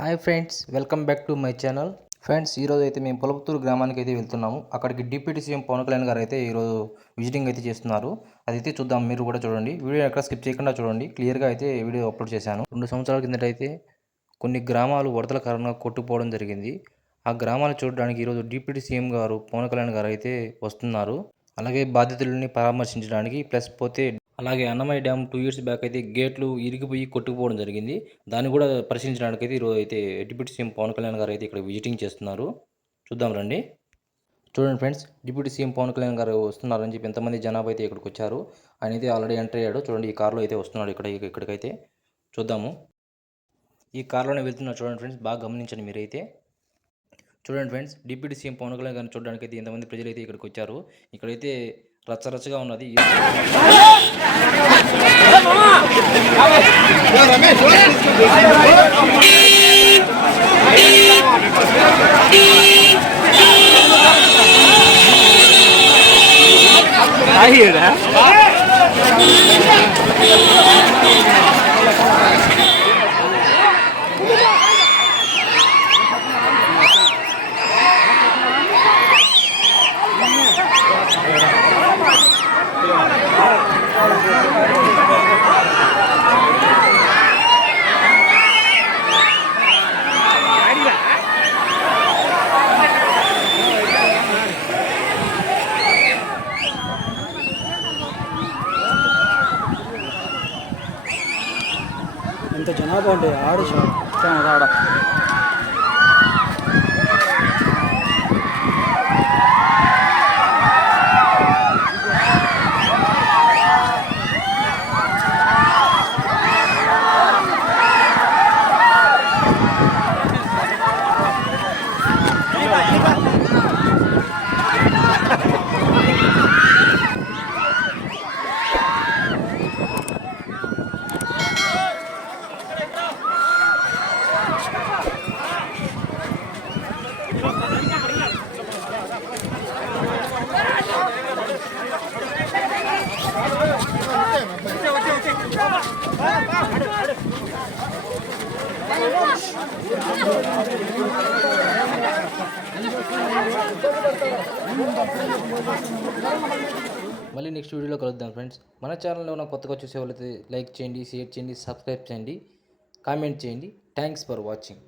Hi friends, welcome back to my channel. Friends, ఈరోజు అయితే మేము పొలపుతూరు గ్రామానికి అయితే వెళ్తున్నాము. అక్కడికి డిప్యూటీ సీఎం పవన్ కళ్యాణ్ గారు అయితే ఈరోజు విజిటింగ్ అయితే చేస్తున్నారు. అదైతే చూద్దాం, మీరు కూడా చూడండి. వీడియో ఎక్కడ స్కిప్ చేయకుండా చూడండి. క్లియర్గా అయితే వీడియో అప్లోడ్ చేశాను. 2 సంవత్సరాల కిందట అయితే కొన్ని గ్రామాలు వరదల కారణంగా కొట్టుకుపోవడం జరిగింది. ఆ గ్రామాలు చూడడానికి ఈరోజు డిప్యూటీ సీఎం గారు పవన్ కళ్యాణ్ గారు అయితే వస్తున్నారు. అలాగే బాధితులని పరామర్శించడానికి అలాగే అన్నమయ్య డ్యామ్ 2 ఇయర్స్ బ్యాక్ అయితే గేట్లు ఇరిగిపోయి కొట్టుకుపోవడం జరిగింది. దాన్ని కూడా పరిశీలించడానికి అయితే ఈరోజు అయితే డిప్యూటీ సీఎం పవన్ కళ్యాణ్ గారు అయితే ఇక్కడ విజిటింగ్ చేస్తున్నారు. చూద్దాం రండి. చూడండి friends, deputy CM Pawan Kalyan garu వస్తున్నారని చెప్పి ఎంతమంది జనాభా అయితే ఇక్కడికి వచ్చారు. ఆయన అయితే ఆల్రెడీ ఎంటర్ అయ్యాడు. చూడండి, ఈ కార్లో అయితే వస్తున్నాడు ఇక్కడికైతే. చూద్దాము. ఈ కార్లోనే వెళ్తున్నారు. చూడండి ఫ్రెండ్స్, బాగా గమనించండి మీరైతే. చూడండి friends, deputy CM Pawan Kalyan గారిని చూడడానికి అయితే ఎంతమంది ప్రజలైతే ఇక్కడికి వచ్చారు. ఇక్కడైతే రచ్చరచ్చగా ఉన్నది. ఎంత జనాభా ఉండే ఆడ ఆడ మళ్ళీ నెక్స్ట్ వీడియోలో కలుద్దాం ఫ్రెండ్స్. మన ఛానల్లో ఉన్న కొత్తగా చూసే వాళ్ళైతే లైక్ చేయండి, షేర్ చేయండి, సబ్స్క్రైబ్ చేయండి, కామెంట్ చేయండి. Thanks for watching.